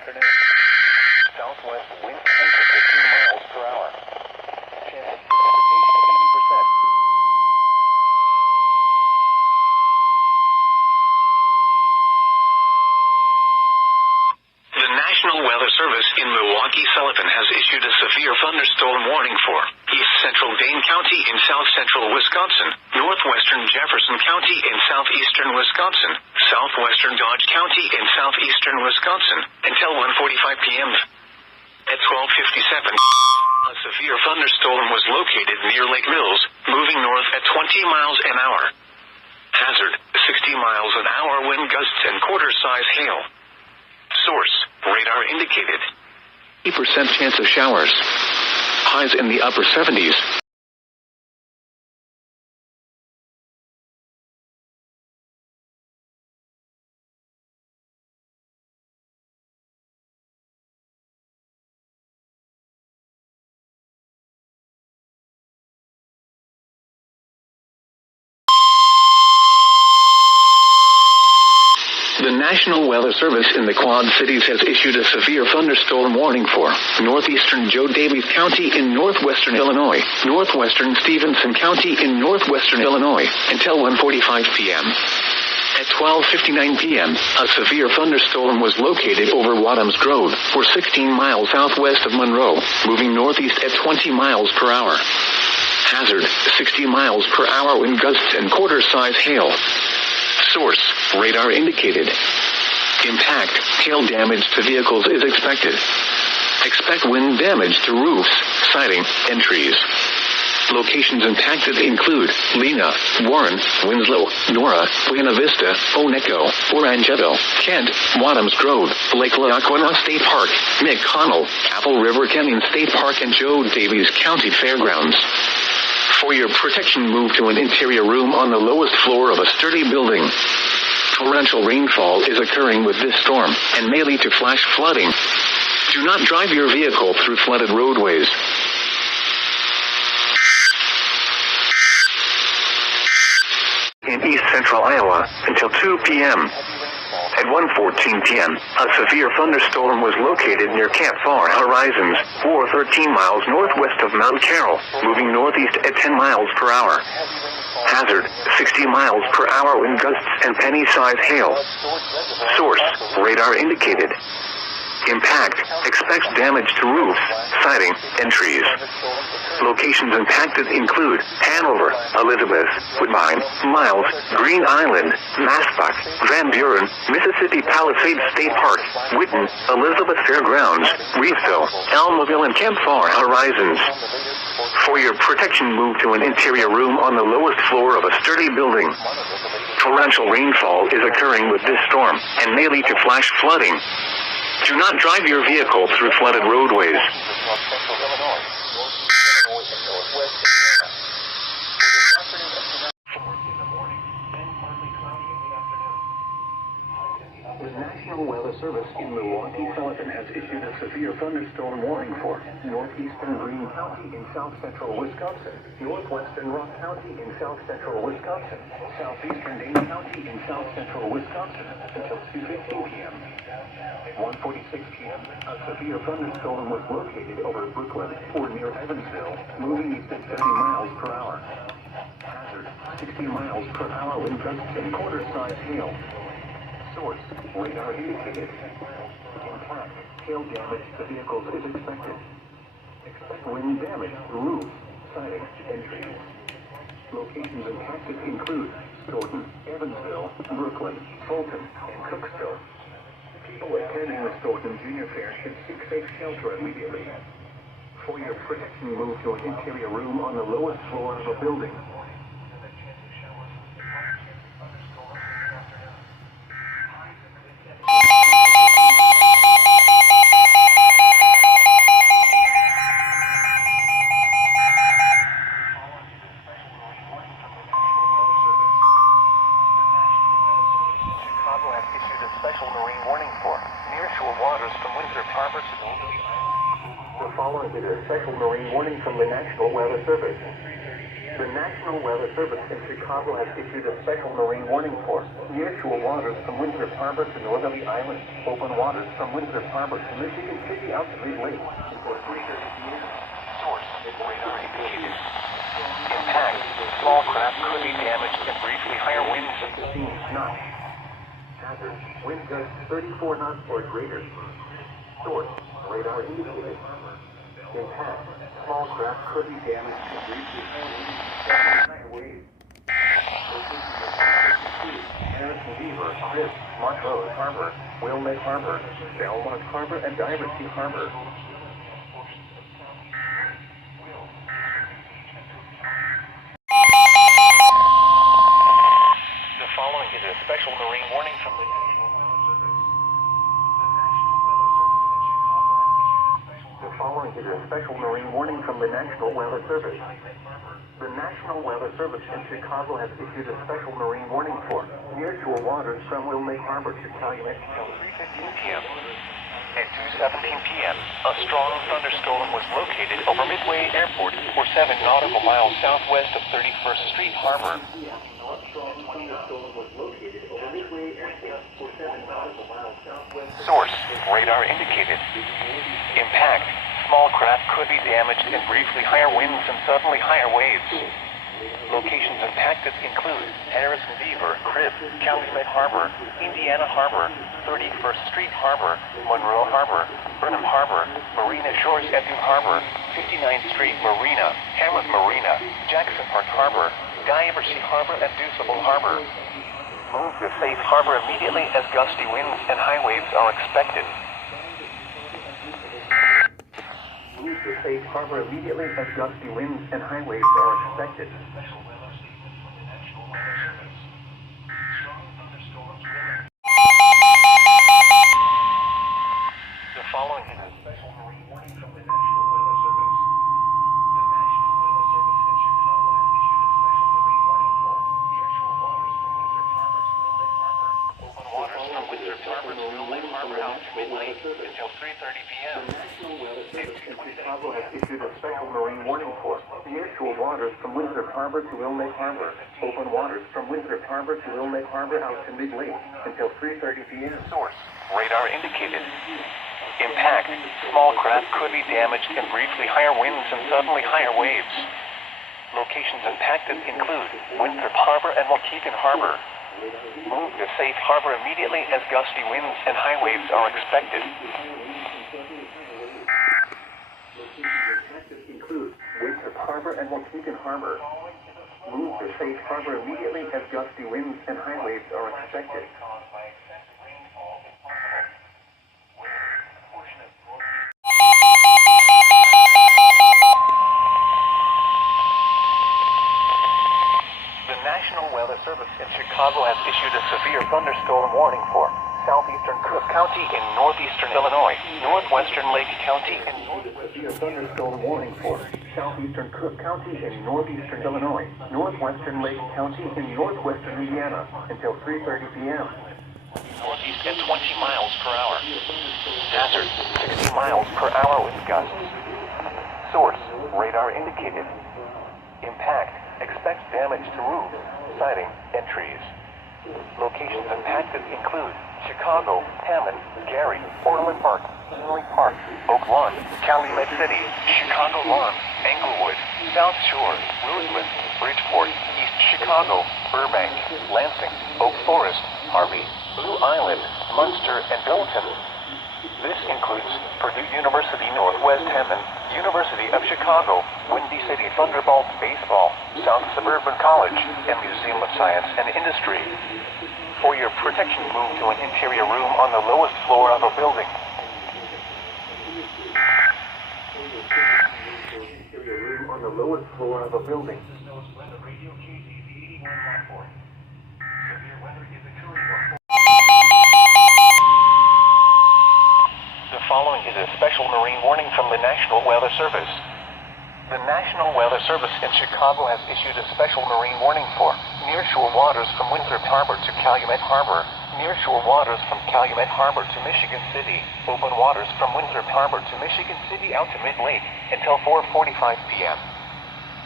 Afternoon. Southwest wind 10 to 15 miles per hour. Chance of precipitation 80%. The National Weather Service in Milwaukee-Sullivan has issued a severe thunderstorm warning for East Central Dane County in south-central Wisconsin, northwestern Jefferson County in southeastern Wisconsin, southwestern Dodge County in southeastern Wisconsin, until 1:45 p.m. At 12:57, a severe thunderstorm was located near Lake Mills, moving north at 20 miles an hour. Hazard, 60 miles an hour wind gusts and quarter-size hail. Source, radar indicated. 80% chance of showers. Highs in the upper 70s. The National Weather Service in the Quad Cities has issued a severe thunderstorm warning for northeastern Joe Daviess County in northwestern Illinois, northwestern Stevenson County in northwestern Illinois, until 1:45 p.m. At 12:59 p.m., a severe thunderstorm was located over Wadhams Grove, or 16 miles southwest of Monroe, moving northeast at 20 miles per hour. Hazard, 60 miles per hour wind gusts and quarter-size hail. Source, radar indicated. Impact, hail damage to vehicles is expected. Expect wind damage to roofs, siding, and trees. Locations impacted include Lena, Warren, Winslow, Nora, Buena Vista, Oneco, Orangeville, Kent, Wadhams Grove, Lake Lackawanna State Park, McConnell, Apple River Canyon State Park, and Joe Daviess County Fairgrounds. For your protection, move to an interior room on the lowest floor of a sturdy building. Torrential rainfall is occurring with this storm and may lead to flash flooding. Do not drive your vehicle through flooded roadways. In east central Iowa until 2 p.m. At 1:14 p.m., a severe thunderstorm was located near Camp Far Horizons, or 13 miles northwest of Mount Carroll, moving northeast at 10 miles per hour. Hazard, 60 miles per hour wind gusts and penny-sized hail. Source, radar indicated. Impact, expects damage to roofs, siding, and trees. Locations impacted include Hanover, Elizabeth, Woodbine, Miles, Green Island, Maspach, Van Buren, Mississippi Palisades State Park, Whitten, Elizabeth Fairgrounds, Reevesville, Elmville, and Camp Far Horizons. For your protection, move to an interior room on the lowest floor of a sturdy building. Torrential rainfall is occurring with this storm and may lead to flash flooding. Do not drive your vehicle through flooded roadways. The National Weather Service in Milwaukee-Sullivan has issued a severe thunderstorm warning for northeastern Greene County in south-central Wisconsin, northwestern Rock County in south-central Wisconsin, southeastern Dane County in south-central Wisconsin until 2:15 p.m. At 1:46 p.m., a severe thunderstorm was located over Brookland or near Evansville, moving east at 30 miles per hour. Hazard, 60 miles per hour wind gusts and quarter-size hail. Source, radar indicated. Impact, hail damage to vehicles is expected. Expect wind damage to roofs, siding, and trees. Locations impacted include Stoughton, Evansville, Brookland, Fulton, and Cooksville. People attending the Stoughton Junior Fair should seek safe shelter immediately. For your protection, move to an interior room on the lowest floor of a building. The following is a special marine warning from the National Weather Service. The National Weather Service in Chicago has issued a special marine warning for nearshore waters from Winthrop Harbor to Northerly Island, open waters from Winthrop Harbor to Michigan City out to Big Lake. Source, radar indicated. Impact, small craft could be damaged and briefly higher winds. 15 knots. Hazard, wind gusts 34 knots or greater. Source, radar indicated. Impact, small craft could be damaged and briefly higher winds. Harrison Beaver, Chris, Montrose Harbor, Wilmette Harbor, Belmont Harbor, and Diversey Harbor. The following is a special marine warning from the National Weather Service. The following is a special marine warning from the National Weather Service. The National Weather Service in Chicago has issued a special marine warning for nearshore waters from Wilmette Harbor to Calumet. Until 3:15 p.m. At 2:17 p.m., a strong thunderstorm was located over Midway Airport, or 7 nautical miles southwest of 31st Street Harbor. Source, radar indicated. Impact, small craft could be damaged and briefly higher winds and suddenly higher waves. Locations impacted include Harrison Beaver, Cribb, Calumet Harbor, Indiana Harbor, 31st Street Harbor, Monroe Harbor, Burnham Harbor, Marina Shores at New Harbor, 59th Street Marina, Hamlet Marina, Jackson Park Harbor, Diversey Harbor, and Deuceable Harbor. Move to safe harbor immediately as gusty winds and high waves are expected. Move to safe harbor immediately as gusty winds and high waves are expected. The following is a special marine warning from the National Weather Service. The National Weather Service in Chicago has issued a special marine warning for nearshore waters from Winthrop Harbor to Wilmette Harbor, open waters from Winthrop Harbor to Wilmette Harbor out to Midlake until 3:30 p.m. The National Weather Service in Chicago has issued a special marine warning for nearshore waters from Winthrop Harbor to Wilmette Harbor, open waters from Winthrop Harbor to Wilmette Harbor out to Mid-Lake until 3:30 p.m. Source, radar indicated. Impact, small craft could be damaged and briefly higher winds and suddenly higher waves. Locations impacted include Winthrop Harbor and Waukegan Harbor. Move to safe harbor immediately as gusty winds and high waves are expected. Locations impacted include Winthrop Harbor and Waukegan Harbor. Move to safe harbor immediately as gusty winds and high waves are expected. The National Weather Service in Chicago has issued a severe thunderstorm warning for southeastern Cook County in northeastern Illinois, northwestern Lake County in Severe thunderstorm warning for southeastern Cook County in northeastern Illinois, northwestern Lake County in northwestern Indiana until 3:30 p.m. northeast at 20 miles per hour. Hazard, 60 miles per hour wind gusts. Source, radar indicated. Impact, expect damage to roofs, siding, and trees. Locations impacted include Chicago, Hammond, Gary, Orland Park, Henry Park, Oak Lawn, Calumet City, Chicago Lawn, Englewood, South Shore, Roseland, Bridgeport, East Chicago, Burbank, Lansing, Oak Forest, Harvey, Blue Island, Munster, and Bilton. This includes Purdue University Northwest Hammond, University of Chicago, Windy City Thunderbolts Baseball, South Suburban College, and Museum of Science and Industry. For your protection, move to an interior room on the lowest floor of a building. Interior room on the lowest floor of a building. The following is a special marine warning from the National Weather Service. The National Weather Service in Chicago has issued a special marine warning for nearshore waters from Winthrop Harbor to Calumet Harbor, nearshore waters from Calumet Harbor to Michigan City, open waters from Winthrop Harbor to Michigan City out to Mid-Lake until 4:45 p.m.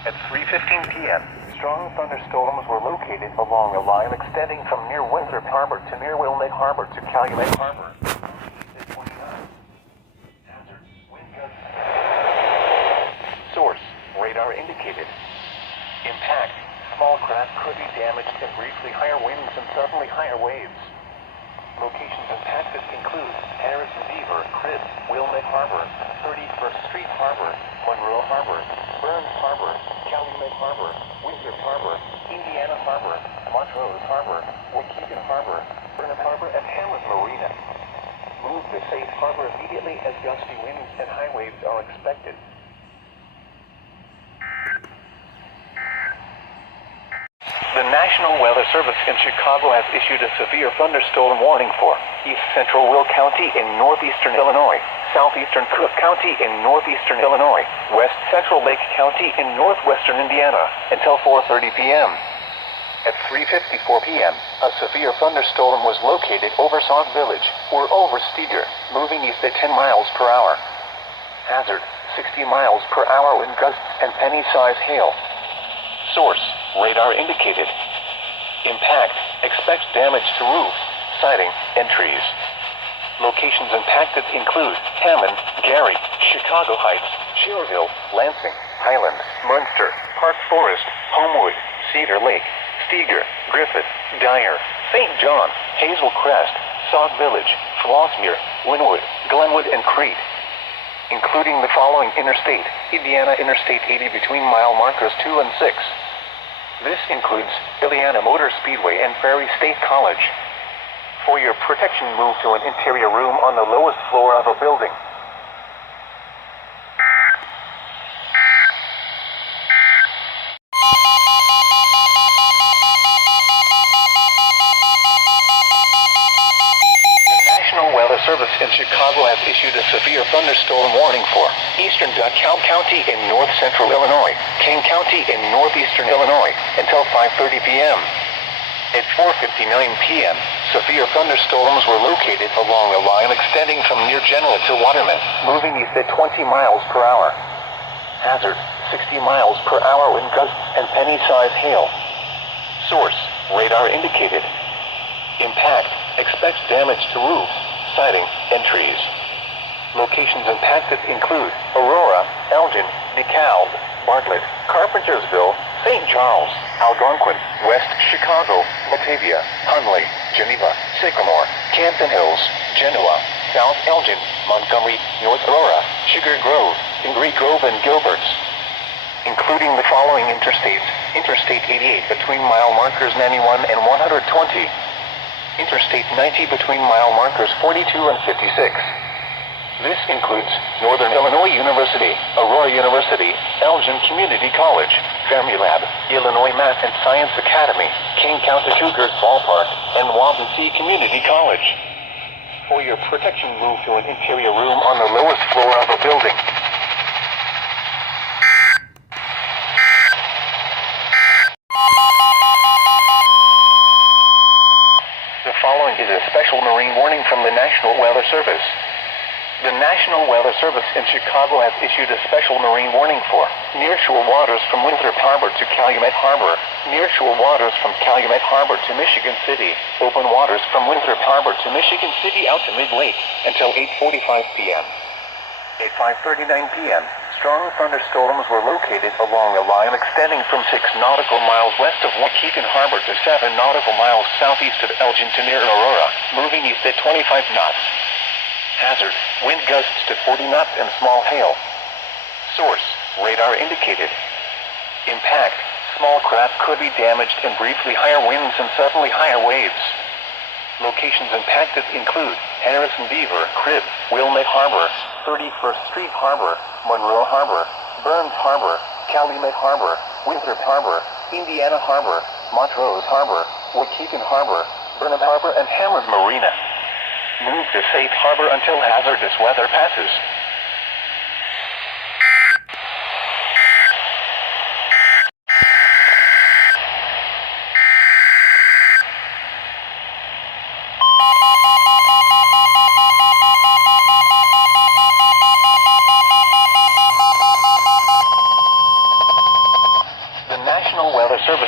At 3:15 p.m., strong thunderstorms were located along a line extending from near Winthrop Harbor to near Wilmette Harbor to Calumet Harbor. Source, radar indicated. Impact, small craft could be damaged and briefly higher winds and suddenly higher waves. Locations impacted include Harrison Beaver, Cribs, Wilmette Harbor, 31st Street Harbor, Monroe Harbor, Burns Harbor, Calumet Harbor, Winthrop Harbor, Indiana Harbor, Montrose Harbor, Waukegan Harbor, Burnham Harbor, and Hamlet Marina. Move to safe harbor immediately as gusty winds and high waves are expected. The National Weather Service in Chicago has issued a severe thunderstorm warning for East Central Will County in northeastern Illinois, southeastern Cook County in northeastern Illinois, west central Lake County in northwestern Indiana until 4:30 p.m. At 3:54 p.m., a severe thunderstorm was located over Sauk Village or over Steger, moving east at 10 miles per hour. Hazard, 60 miles per hour wind gusts and penny-size hail. Source, radar indicated. Impact, expect damage to roofs, siding, and trees. Locations impacted include Hammond, Gary, Chicago Heights, Schererville, Lansing, Highland, Munster, Park Forest, Homewood, Cedar Lake, Steger, Griffith, Dyer, St. John, Hazel Crest, Sauk Village, Flossmere, Linwood, Glenwood, and Crete. Including the following interstate: Indiana Interstate 80 between mile markers 2 and 6. This includes Indiana Motor Speedway and Ferry State College. For your protection, move to an interior room on the lowest floor of a building. Service in Chicago has issued a severe thunderstorm warning for eastern DeKalb County in north central Illinois, King County in northeastern Illinois until 5:30 p.m. At 4:59 p.m., severe thunderstorms were located along a line extending from near Genoa to Waterman, moving east at 20 miles per hour. Hazard, 60 miles per hour wind gusts and penny-size hail. Source, radar indicated. Impact, expect damage to roofs, siding, and trees. Locations impacted include Aurora, Elgin, DeKalb, Bartlett, Carpentersville, St. Charles, Algonquin, West Chicago, Batavia, Hunley, Geneva, Sycamore, Canton Hills, Genoa, South Elgin, Montgomery, North Aurora, Sugar Grove, Ingrid Grove, and Gilberts. Including the following interstates: Interstate 88 between mile markers 91 and 120. Interstate 90 between mile markers 42 and 56. This includes Northern Illinois University, Aurora University, Elgin Community College, Fermilab, Illinois Math and Science Academy, King County Cougars Ballpark, and Waubonsee Community College. For your protection, move to an interior room on the lowest floor of a building. The following is a special marine warning from the National Weather Service. The National Weather Service in Chicago has issued a special marine warning for nearshore waters from Winthrop Harbor to Calumet Harbor, nearshore waters from Calumet Harbor to Michigan City, open waters from Winthrop Harbor to Michigan City out to Mid-Lake until 8:45 p.m. At 5:39 p.m., strong thunderstorms were located along a line extending from 6 nautical miles west of Waukegan Harbor to 7 nautical miles southeast of Elgin to near Aurora, moving east at 25 knots. Hazard, wind gusts to 40 knots and small hail. Source, radar indicated. Impact, small craft could be damaged and briefly higher winds and suddenly higher waves. Locations impacted include Harrison Beaver, Cribs, Wilmette Harbor, 31st Street Harbor, Monroe Harbor, Burns Harbor, Calumet Harbor, Winthrop Harbor, Indiana Harbor, Montrose Harbor, Waukegan Harbor, Burnham Harbor, and Hamlet Marina. Move to safe harbor until hazardous weather passes.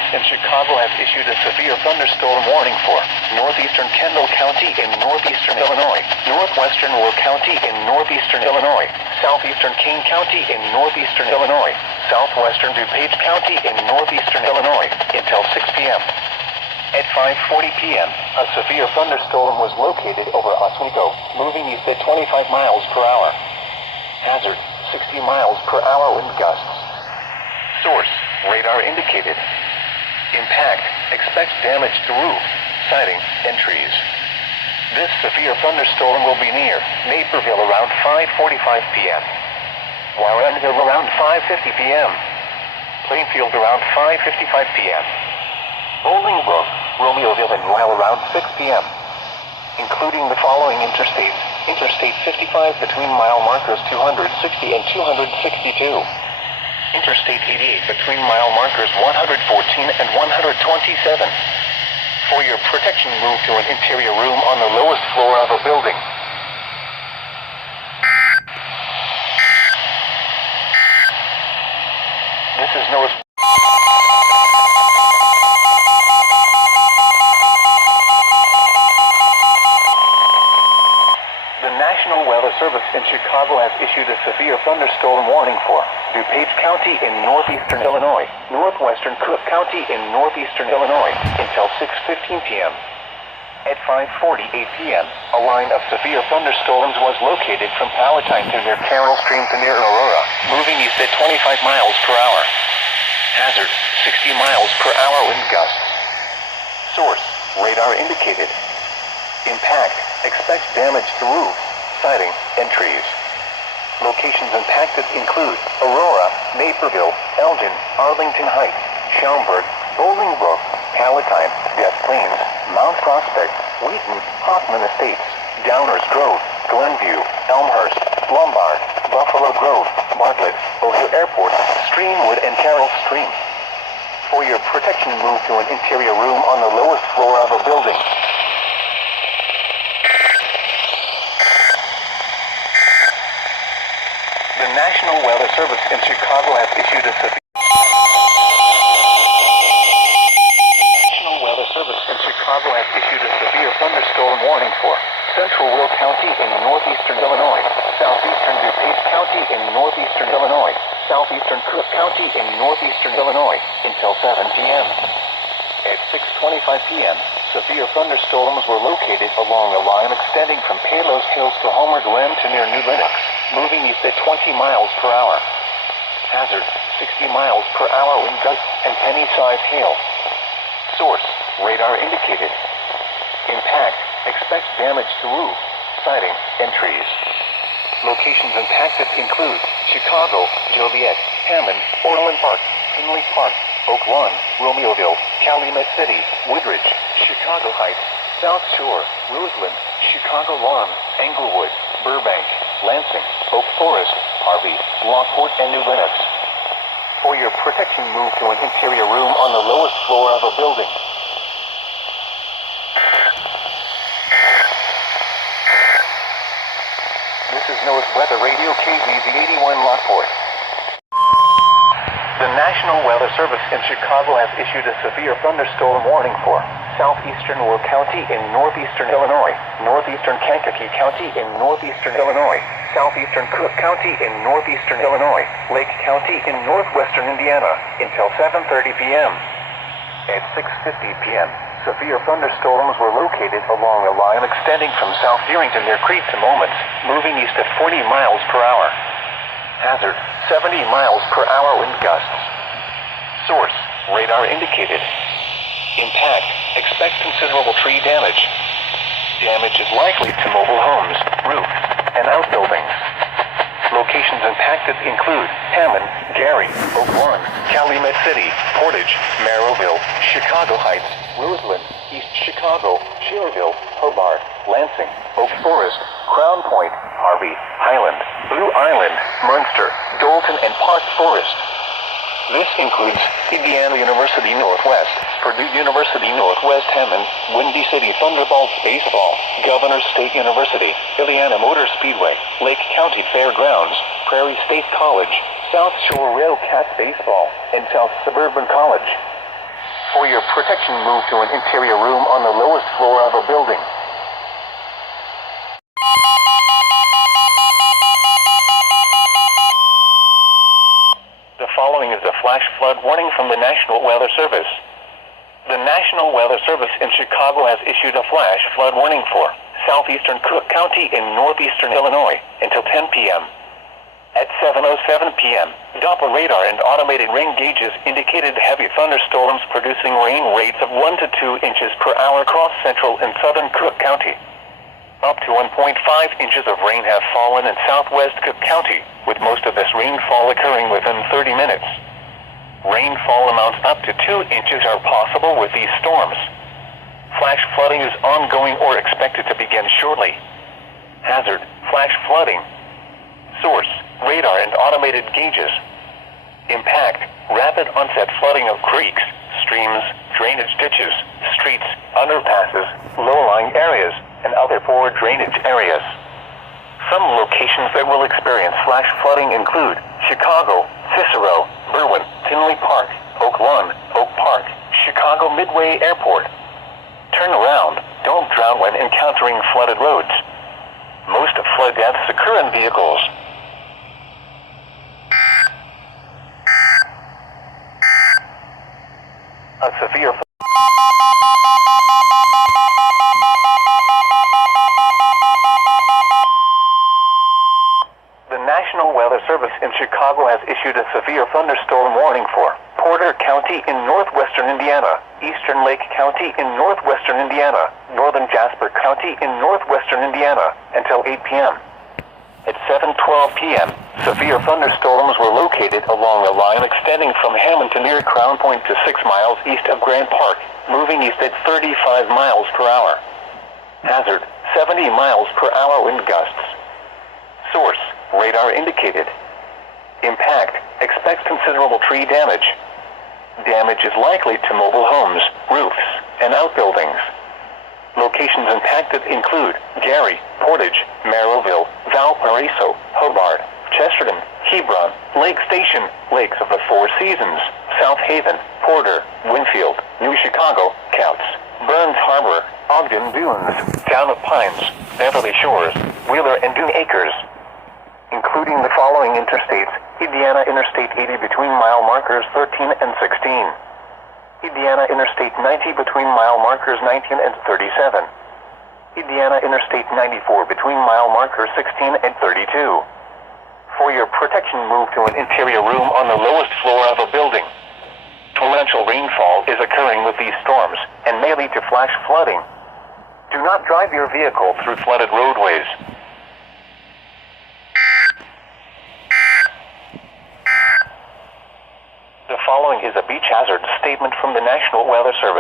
in Chicago has issued a severe thunderstorm warning for northeastern Kendall County in northeastern Illinois, northwestern Will County in northeastern Illinois, southeastern Kane County in northeastern Illinois, southwestern DuPage County in northeastern Illinois until 6 p.m. At 5:40 p.m., a severe thunderstorm was located over Oswego, moving east at 25 miles per hour. Hazard, 60 miles per hour wind gusts. Source, radar indicated. Impact, expect damage to roof, siding, and trees. This severe thunderstorm will be near Naperville around 5:45 p.m. Warrenville around 5:50 p.m. Plainfield around 5:55 p.m. Bolingbrook, Romeoville and Royal around 6 p.m. Including the following interstates: Interstate 55 between mile markers 260 and 262. Interstate 88 between mile markers 114 and 127. For your protection, move to an interior room on the lowest floor of a building. This is known as the National Weather Service in Chicago has issued a severe thunderstorm warning for DuPage County in northeastern Illinois, northwestern Cook County in northeastern Illinois until 6:15 p.m. At 5:48 p.m., a line of severe thunderstorms was located from Palatine to near Carroll Stream to near Aurora, moving east at 25 miles per hour. Hazard, 60 miles per hour wind gusts. Source, radar indicated. Impact, expect damage to roof, siding, and trees. Locations impacted include Aurora, Naperville, Elgin, Arlington Heights, Schaumburg, Bolingbrook, Palatine, Des Plaines, Mount Prospect, Wheaton, Hoffman Estates, Downers Grove, Glenview, Elmhurst, Lombard, Buffalo Grove, Bartlett, O'Hare Airport, Streamwood, and Carroll Stream. For your protection, move to an interior room on the lowest floor of a building. The National Weather Service in Chicago has issued a severe thunderstorm warning for central Will County in northeastern Illinois, southeastern DuPage County in northeastern Illinois, southeastern Cook County in northeastern Illinois until 7 p.m. At 6:25 p.m., severe thunderstorms were located along a line extending from Palos Hills to Homer Glen to near New Lenox, moving east at 20 miles per hour. Hazard, 60 miles per hour wind gusts and penny-sized hail. Source, radar indicated. Impact, expect damage to roof, siding, and trees. Locations impacted include Chicago, Joliet, Hammond, Orland Park, Tinley Park, Oak Lawn, Romeoville, Calumet City, Woodridge, Chicago Heights, South Shore, Roseland, Chicago Lawn, Englewood, Burbank, Lansing, Oak Forest, Harvey, Lockport, and New Lenox. For your protection, move to an interior room on the lowest floor of a building. This is NOAA's Weather Radio KZZ 81 Lockport. The National Weather Service in Chicago has issued a severe thunderstorm warning for southeastern Will County in northeastern Illinois, northeastern Kankakee County in northeastern Illinois, southeastern Cook County in northeastern Illinois, Lake County in northwestern Indiana until 7:30 p.m. At 6:50 p.m., severe thunderstorms were located along a line extending from South Deering near Crete to Moments, moving east at 40 miles per hour. Hazard, 70 miles per hour wind gusts. Source, radar indicated. Impact, expect considerable tree damage. Damage is likely to mobile homes, roofs, and outbuildings. Locations impacted include Hammond, Gary, Oak Lawn, Calumet City, Portage, Merrillville, Chicago Heights, Roseland, East Chicago, Schererville, Hobart, Lansing, Oak Forest, Crown Point, Harvey, Highland, Blue Island, Munster, Dalton, and Park Forest. This includes Indiana University Northwest, Purdue University Northwest Hammond, Windy City Thunderbolts Baseball, Governors State University, Indiana Motor Speedway, Lake County Fairgrounds, Prairie State College, South Shore Railcat Baseball, and South Suburban College. For your protection, move to an interior room on the lowest floor of a building. The following is a flash flood warning from the National Weather Service. The National Weather Service in Chicago has issued a flash flood warning for southeastern Cook County in northeastern Illinois until 10 p.m. At 7:07 p.m., Doppler radar and automated rain gauges indicated heavy thunderstorms producing rain rates of 1 to 2 inches per hour across central and southern Cook County. Up to 1.5 inches of rain have fallen in southwest Cook County, with most of this rainfall occurring within 30 minutes. Rainfall amounts up to 2 inches are possible with these storms. Flash flooding is ongoing or expected to begin shortly. Hazard: flash flooding. Source: radar and automated gauges. Impact: rapid onset flooding of creeks, streams, drainage ditches, streets, underpasses, low-lying areas, and other poor drainage areas. Some locations that will experience flash flooding include Chicago, Cicero, Berwyn, Tinley Park, Oak Lawn, Oak Park, Chicago Midway Airport. Turn around. Don't drown when encountering flooded roads. Most flood deaths occur in vehicles. A severe The National Weather Service in Chicago has issued a severe thunderstorm warning for Porter County in northwestern Indiana, Eastern Lake County in northwestern Indiana, northern Jasper County in northwestern Indiana until 8 p.m. At 7:12 p.m., severe thunderstorms were located along a line extending from Hammond to near Crown Point to 6 miles east of Grant Park, moving east at 35 miles per hour. Hazard: 70 miles per hour wind gusts. Source: radar indicated. Impact: expect considerable tree damage. Damage is likely to mobile homes, roofs, and outbuildings. Locations impacted include Gary, Portage, Merrillville, Valparaiso, Hobart, Chesterton, Hebron, Lake Station, Lakes of the Four Seasons, South Haven, Porter, Winfield, New Chicago, Couts, Burns Harbor, Ogden Dunes, Town of Pines, Beverly Shores, Wheeler and Dune Acres. Including the following interstates: Indiana Interstate 80 between mile markers 13 and 16. Indiana Interstate 90 between mile markers 19 and 37. Indiana Interstate 94 between mile markers 16 and 32. For your protection, move to an interior room on the lowest floor of a building. Torrential rainfall is occurring with these storms and may lead to flash flooding. Do not drive your vehicle through flooded roadways. The following is a beach hazard statement from the National Weather Service.